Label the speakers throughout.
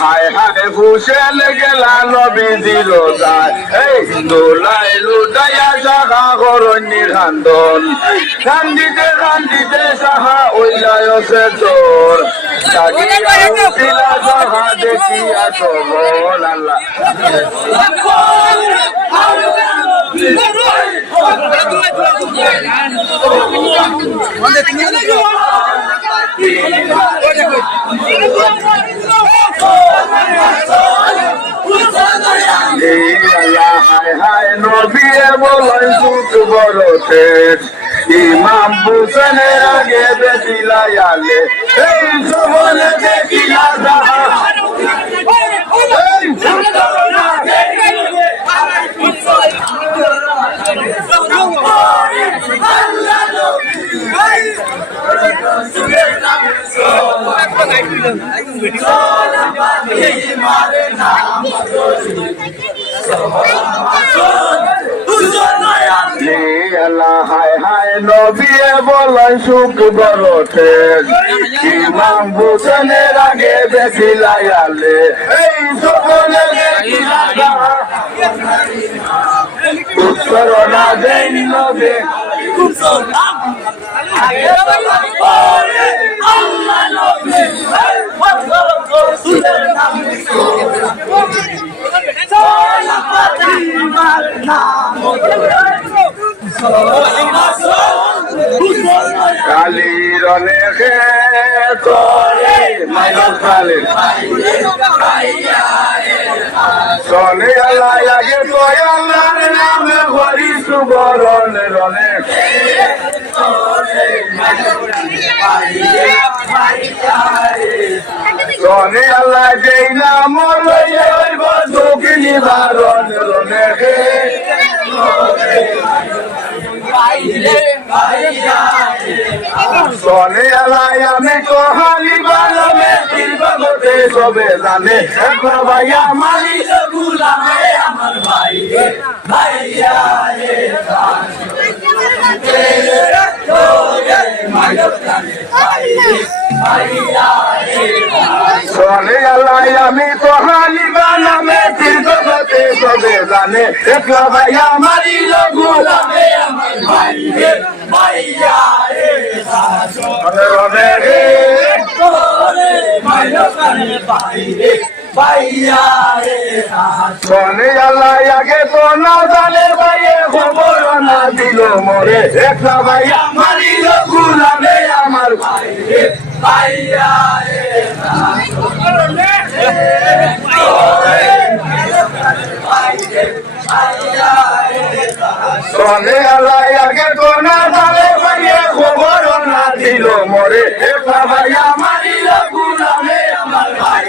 Speaker 1: হায় হায় fossil গেলা নবী দিল যায়। এই দোলাই লুটাইয়া সাহা করণি খান্দন কান্দিতে কান্দিতে সাহা ওই যায় সে তোর দিলা সাহা আল্লাহ। হায় হায় ইমাম হুসেনের আগে বেদিলাই আলে এই সবলে দেখিলা নবিয়ে বলাই সুখ বড়তে ইমাম হুসেনের আগে বেদিলাই আলে এই সবলে উত্তর না দেন নবে। কালির অনেকে করে মাইল কালির চলে আল্লাহ আগে আল্লাহর নামে হরি সুবরণ রনে চলে আল্লাহ যেই নাম লইয়া হইব দুঃখী নিবারণ রনে চলে আল্লাহ আমি তো হালি বানামে দীর্ঘতে সবে জানে। একবার ভাইয়া মালি গুলামে, আমার ভাই ভাইয়া রে চলে আল্লাহ আমি তো হালি বানামে দীর্ঘতে সবে জানে। একবার ভাইয়া মালি গুলামে, আমার ভাই ভাইয়া রে আল্লাহ আগে তো না জানে ভাইয়ে খবর না দিল মরে একটা ভাইয়া মারিল গুলামে আমার ভাই রে রে শোনে আল্লাহ আগে তো না জানে ভাইয়ে খবর না দিল মরে। একটা ভাইয়া মারিল গুলামে আমার ভাই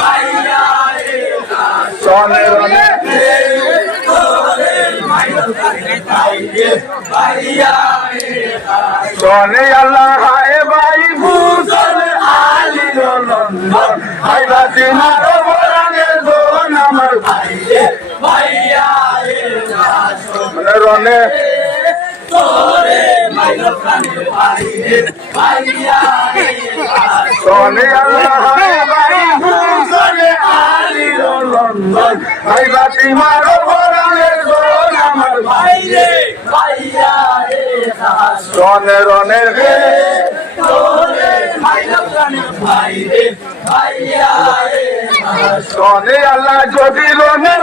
Speaker 1: ভাইয়া রনে শোনে আল্লাহ হায় ভাই ভূষণ আলী নন্দন। হাই বাসি মারো বরানে দোন আমার ভাই রে ভাইয়া রে রনে আল্লাহ হায় ভাই বাসি মারো বরানে দোন আমার ভাই রে ভাইয়া রে রনে রে আল্লাহ যদি রনের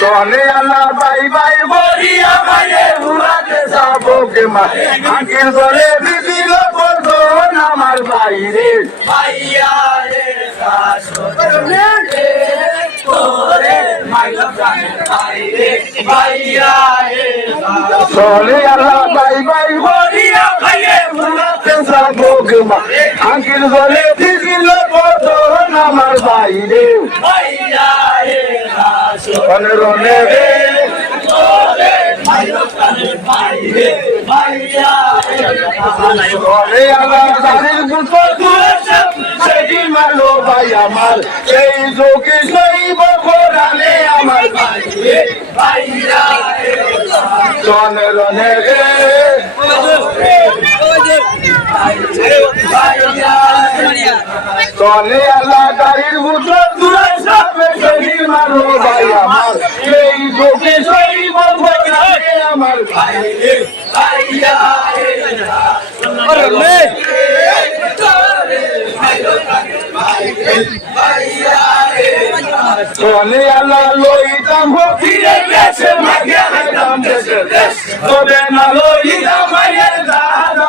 Speaker 1: চলে আল্লাহ, বাই বাই বলিয়া বাইরে উড়াতে যাব কে মা। বলে দিদিল বলতো আমার বাইরে ভাইয়া রে চলে আল্লাহ, বাই বাই হরিয়া খাইয়ে বুলাতে সাবো গমা আঙ্কিল বলে দিছিল কত আমার বাইরে রে আমার চলে আল্লাহ গাড়ির বুঝলো দূরে যাবে সেই মারো ভাই আমার। সেই যোগে সেই বরালে আমার বাইরে চলে আল্লাহ লইতাম ফিরে গেছে মাগে হাইতাম দেশের দেশ। তবে না লইতাম দাদ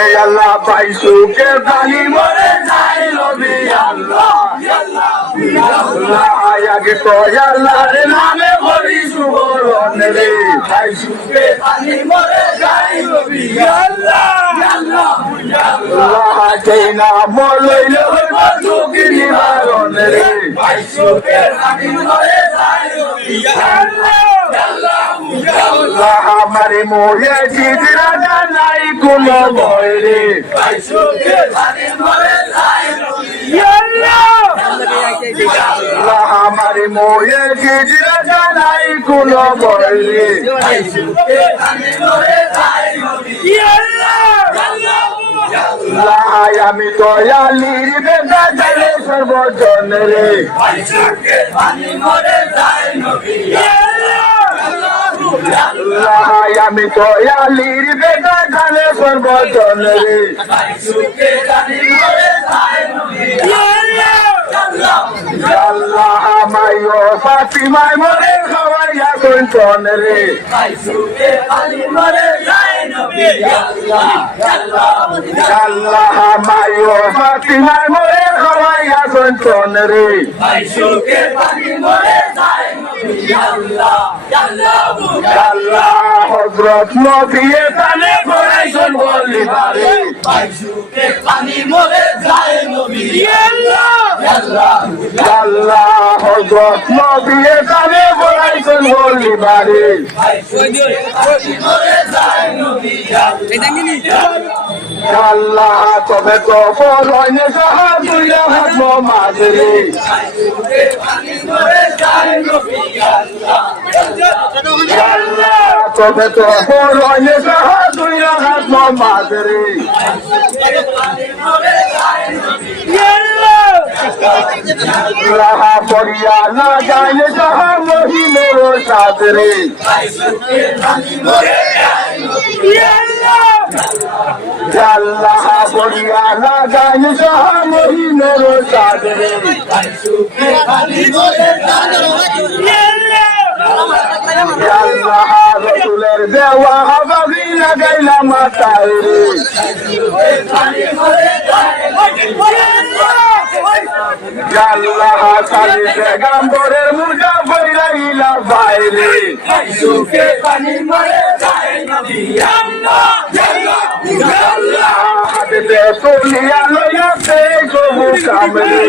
Speaker 1: সনে আল্লাহ পাইছো কে জানি মরে যাই লবি আল্লাহ। আল্লাহ। আগে আল্লাহর নামে বলি সুবরণ রে পাইসুকে দানি মরে যাই নবী আল্লাহ! আল্লাহ মরে আল্লাহ জানাই কোন ভয় রে আমারে মোয়ে চিত্রা জানাই কোন আমি দয়ালির বেদা জানে সর্বজন রে। আল্লাহ আমি দয়ালির বেদা জানে সর্বজন রে আল্লাহ আমায় ফাতিমায় মরে খাওয়াইয়া কইতন রে আল্লাহ আমায় ফাতিমায় মরে খাওয়াইয়া কইতন রে আল্লাহ হজরত নবিয়ে কানে করাইছন বলি পারে। আল্লাহ। হজরত নবিয়ে তানে করাইছন বলি পারে। আল্লাহ। তবে তো ফরনে কাহা দুইটা হাত মাঝরে আল্লাহ তবে তো ফরনে সাহা দুইয়া হাত মাঝরে আল্লাহ পড়িয়া না গাইলে সাহা মহিমের সাদরে আল্লাহ পড়িয়া না গাইলে সাহা মহিমের সাদরে আল্লাহ রসুলের দেওয়া হবাবি লাগাইলাম মাতায় রে আল্লাহ বাইরে আল্লাহ হাতে তুলিয়া লইয়া সে গবু কামরে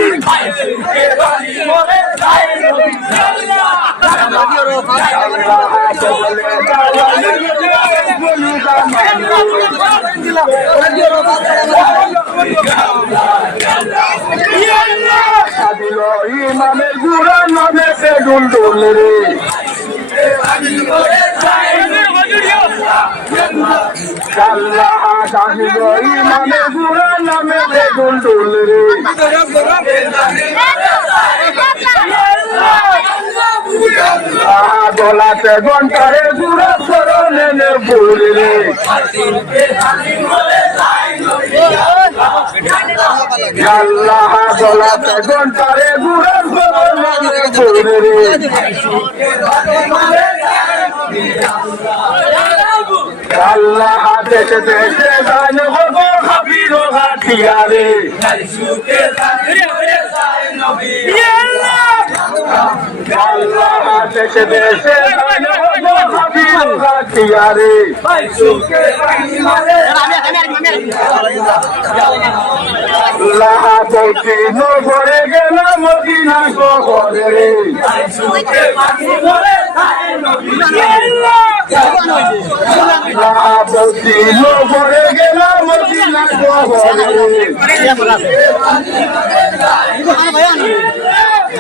Speaker 1: ইমামের গুড়া নামে সে ডুল ডুল রে আল্লাহ সাহিল ইমামের গুড়া নামে সে ডুল ডুল রে গলাতে ঘন্টারে সরণে নে বুড়ি আল্লাহ গলাতে ঘন্টারে সরণে নে আল্লাহ দেশে দেশে গান হব হাবির আল্লাহ! হাতিয়ারে আল্লাহ বলছি নগরে গেলাম মদিনা শহরে রে আল্লাহ নগরে গেলাম মদিনা শহরে রে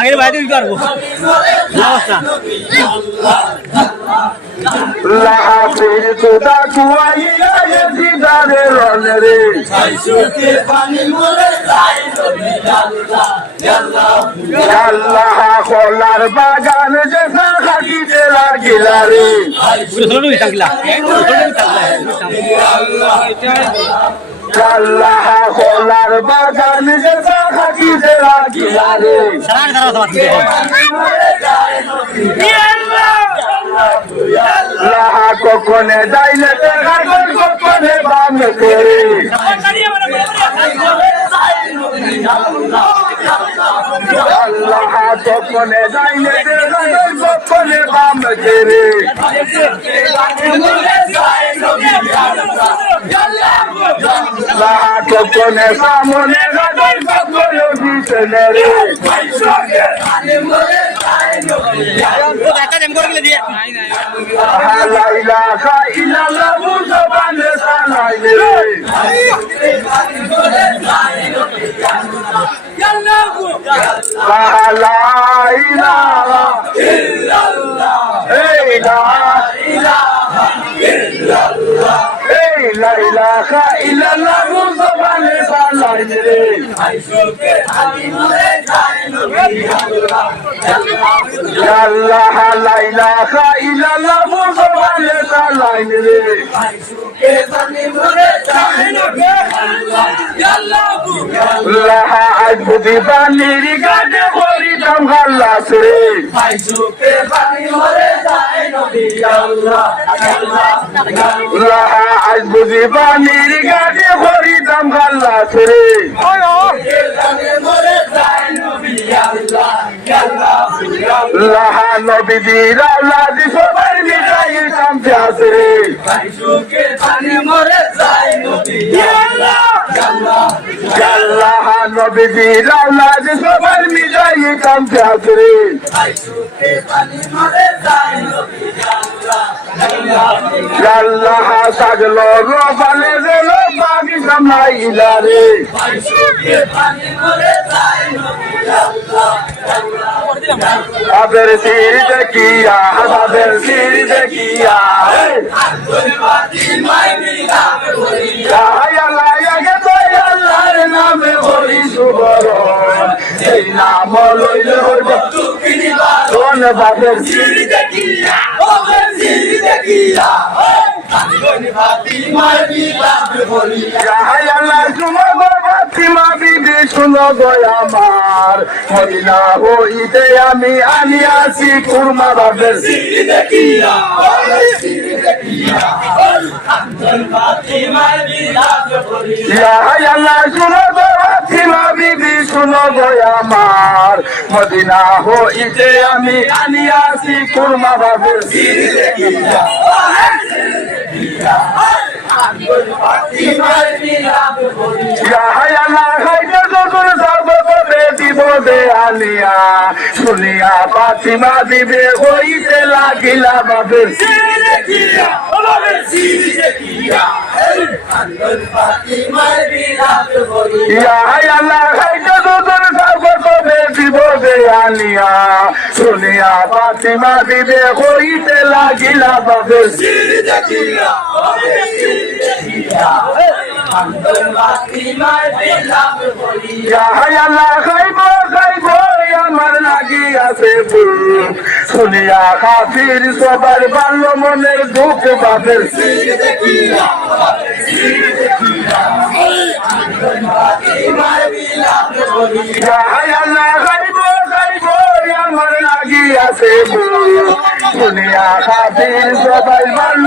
Speaker 2: আগের বাইরে কি করব?
Speaker 1: আল্লাহ ফির খুদা কুয়াইয়া দিদারে রন রে। আল্লাহ কলার বাগান যেসা খাটিতে লাগিলা রে।
Speaker 2: ছোট থাকলা।
Speaker 1: আল্লাহ কলার বাগান যেসা খাটিতে লাগিলা রে। আল্লাহ কখনে যাইলে কখনে বাম করে। আল্লাহ কখনে যাইলে কখনে বাম করে। সামনে গাগর কখনে পিছনে রে লা ইলাহা ইল্লাল্লাহ মুসবানে সানাইলে রে লা লা ইলাহা ইল্লাল্লাহ এই লা ইলাহা ইল্লাল্লাহ এই লা ইলাহা ইল্লাল্লাহ মুসবানে সানাইলে রে আল্লাহ লা ইলাহা ইল্লাল্লাহ মুসবানে সানাইলে রে আল্লাহ আজ বুদ্ধি বানির গানে হরিদম হাল্লাস রে আল্লাহ আজ বুঝি বানির গানে হরিদম হাল্লাস রে আল্লাহ নবীজি রাউলাদ সবার মিঠাই কাম প্যাস রে। আল্লাহ নবীজি রাউলাদ সবার মিঠাই কাম প্যাস রে। আল্লাহ সাগলো রোবালে রেলো বাগি সামলাইলা রে। আবের সির দেখিয়া আবের সির দেখিয়া আগে তো আল্লাহর নামে হরি সুবরণ। এই নাম লইলে বাবের সির বিবি শুনো গো আমার মদিনা হইতে আমি আনিয়াছি কুরমা বাবের আমার মদিনা হইতে আমি আনিয়াছি কুরমা বাবের সির আল্লাহ খাইতে যখন দে আনিয়া শুনিয়া পাতিমা দিবে হইতে লাগিলা দে আনিয়া শুনিয়া পাতিমা দিবে হইতে লাগিলা বাপের আল্লাহ খাইব খাইব আমার লাগি আছে শুনিয়া খাতির শুনিয়া খাতির সবার বাল্য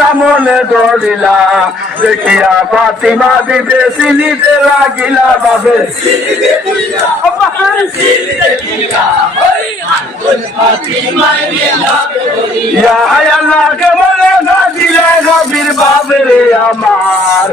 Speaker 1: সামনে ধরিলা দেখিয়া পাতিমা দিবে সিনিতে লাগিলা বাবের আল্লাহ কেমন গাছিলা গভীর বাবরে আমার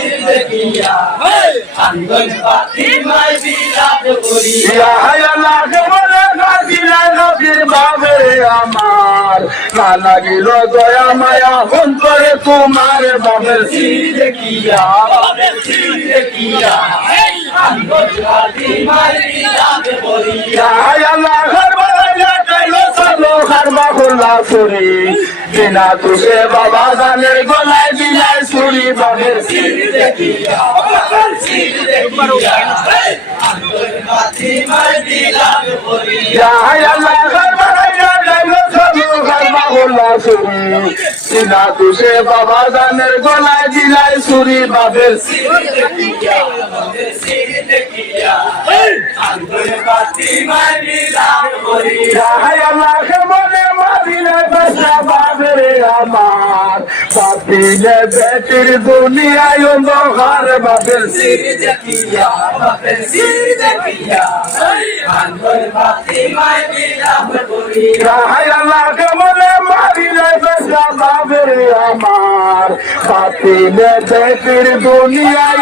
Speaker 1: না লাগিল দয়া মায়া অন্তরে তোমার বাবের আল্লাহ কেমন গাছিলা গভীর বাবরে আমার না লাগিল দয়া মায়া ঘর বানাইয়া চাইলো চলো ঘর বাহুল্লা সুরি বিনা তুষে বাবা গানের গলায় বিলায় সুরি বাবের বিনা তুষে বাবা গানের গলায় বিলায় সুরি বাবের আল্লাহ পাপিলে বেটির দুনিয়ায় অন্ধকার বাবের আল্লাহ মনে মারিলে বেসা বাবরে আমার পাপিলে বেটির দুনিয়ায়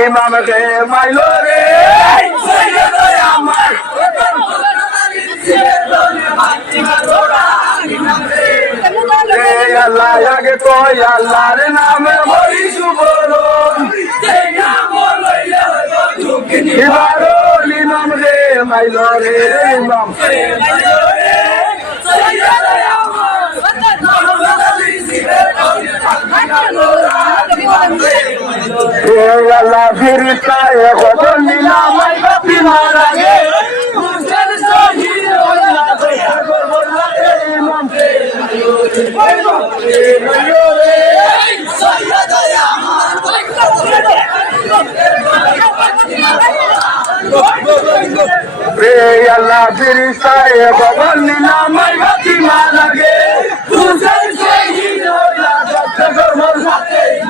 Speaker 1: ইমাম কে মাইলো রে এ আল্লাহ আগে তো আল্লাহর নামে বলি সুবরণ ইবারো ইমাম রে মাইলো রে ইমাম রে আল্লাহ ফিরিস্তা এ কত নিলাম আই বাপি মারা গে হুসেন শহীদ হইলা সত্য কর্মর সাথে রে আল্লাহ জুম করে উঠিলাম দিয়া গান দিয়া পুরে মাথা চাকু মরে হে নীল হারিয়া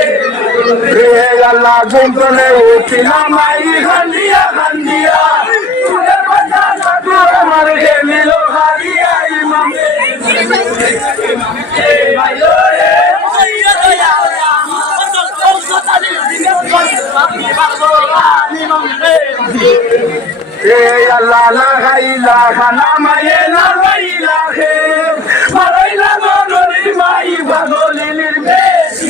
Speaker 1: রে আল্লাহ গুন্তনে উঠিলাম আই বাচ্চা সাধু আমার গেলিল হারিয়া ইমাম। রে। আল্লাহ, লা খানা মায়ে না গাইলা হে মারাইলা নরি মাই ভাগলিলির বেশি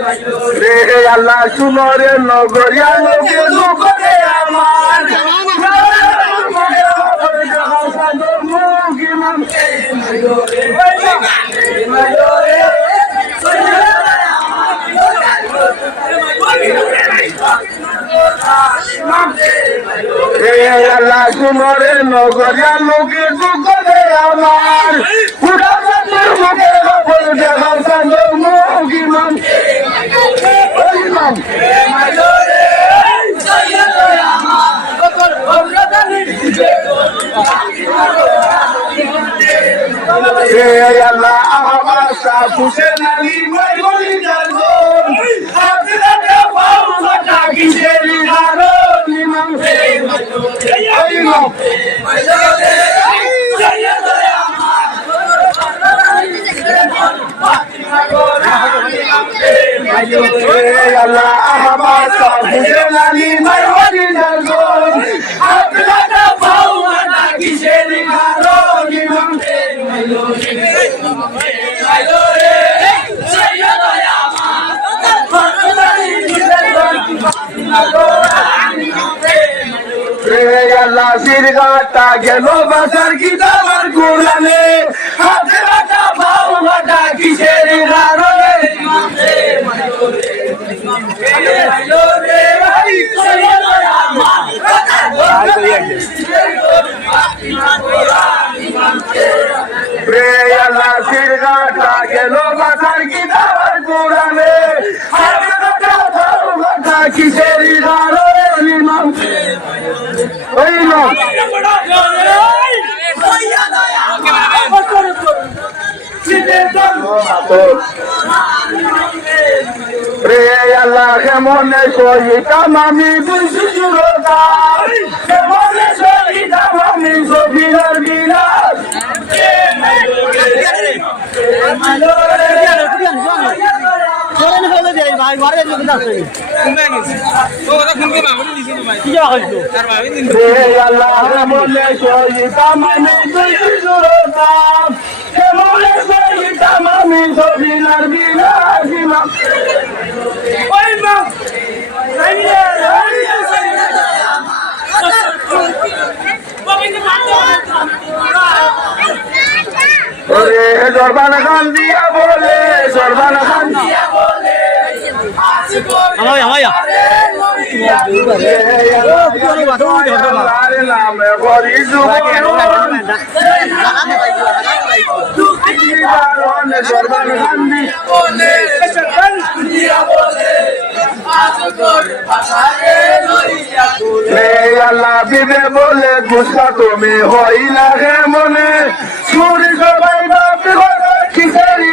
Speaker 1: রে আল্লাহ সুনরে নগরিয়া লোকে লোকে আমার। আল্লাহ লোকে আমার। পুরা মুখে সান্দর মুখ ইমাম ইমাম রে আল্লাহ আমার সাপুসে নালি মাই বলি জানগন পাও ফাটা কিসেরি হারন ইমাম ইমাম রে আল্লাহ আমার সাপুসে নালি মাই বলি জানগন হাতরাতে পাও ফাটা কিসেরি হারন ইমাম রে আল্লাহ সিরগাটা গেল বাসার কিতাবার কুরআনে? হাতে রাখা পাও ঘাটা কিসের কারণে? রে আল্লাহ সিরগাটা গেল বাসার কিতাবার কুরআনে? হাতে রাখা পাও রে আল্লাহ কেমনে সহিতাম আমি দুই সুরতা কেমনে আমি সবিরার বিলাস ওরে জরবান খান দিয়া বলে জরবান খান দিয়া
Speaker 2: আমায় আমায়
Speaker 1: আল্লাহর নামে করি জুবান জরবান খান দিয়া রে আল্লাহ বিবে বলে গুসা তুমি হইলা হে মনে। সুরি সবাই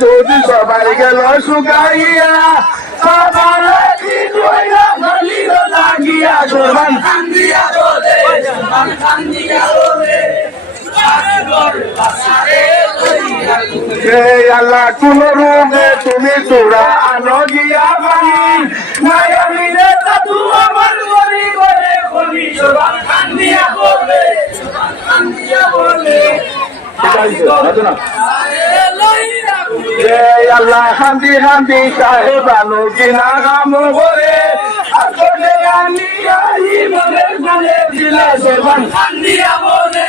Speaker 1: যদি সবার গেল শুকাইয়া রূপে তুমি তোরা আনো গিয়া মায়া আমি বলে বলে জয় আল্লাহ শান্তি শান্তি সাহেবানো কিনা কাম করে আসলে আমি আই মনে মনে দিলে জবান খান বলে।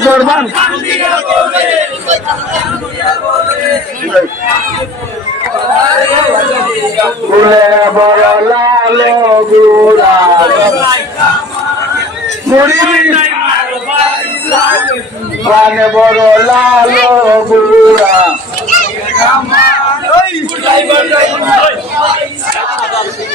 Speaker 1: জরবান ফুলে বড় লাল গুড়া মুড়ি বড় লাল গুড়া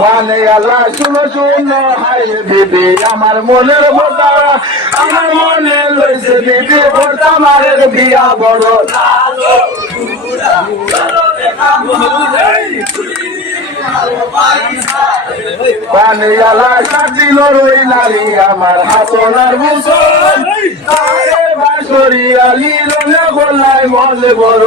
Speaker 1: মানে আল্লাহ শুনো শুনো হাই দিদি আমার মনের কথা, আমার মনে লইছে দিদি ভোরটা মারের বিয়া বড় পানি আল্লাহ সাদিল রই নারী, আমার হাসনার মুসল। বাসরি আলী রনে গোলাই মলে বড়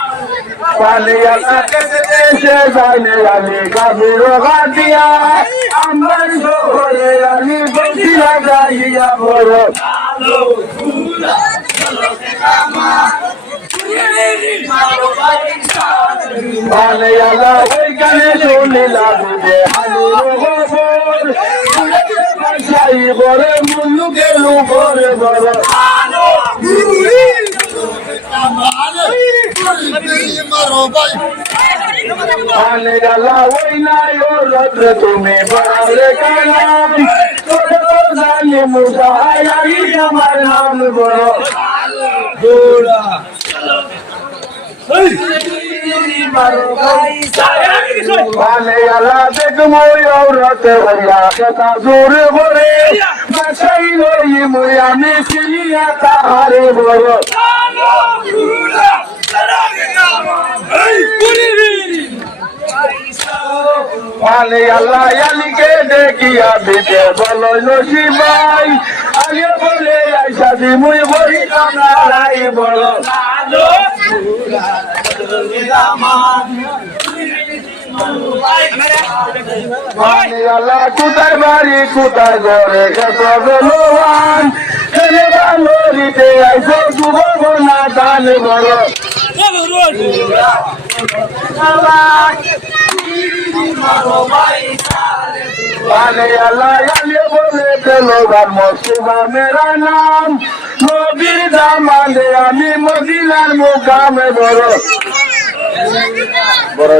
Speaker 1: বড় মানে আল্লাহ ওইখানে শুনিলা বুঝে আলুর খবর সাই বরে মুল্লুকে লুবরে বড় মানে আল্লাহ ওই নাই ও রদ্রে তুমি বড়ে কালাম তোরে তো জানি মুসা আই আমার নাম বড় মানে আল্লাহ দেখমো রতে হইয়া কথা জোরে বলে বাসাই লই মুই আমি সিলিয়া তাহারে বড় মানে আল্লাহ আলিকে দেখিয়া দিতে বলো নসিবাই আগে বলে আইসা দি মুই বড় মানে আল্লাহ কুতার বাড়ি কুতার ঘরে গলোয়ান ছেলে বাঙরিতে আইসো যুবক না দান বড় মানে আল্লাহ আলিয়ে বলে নবীর দামানে আমি মদিনার মুকামে বড় বড়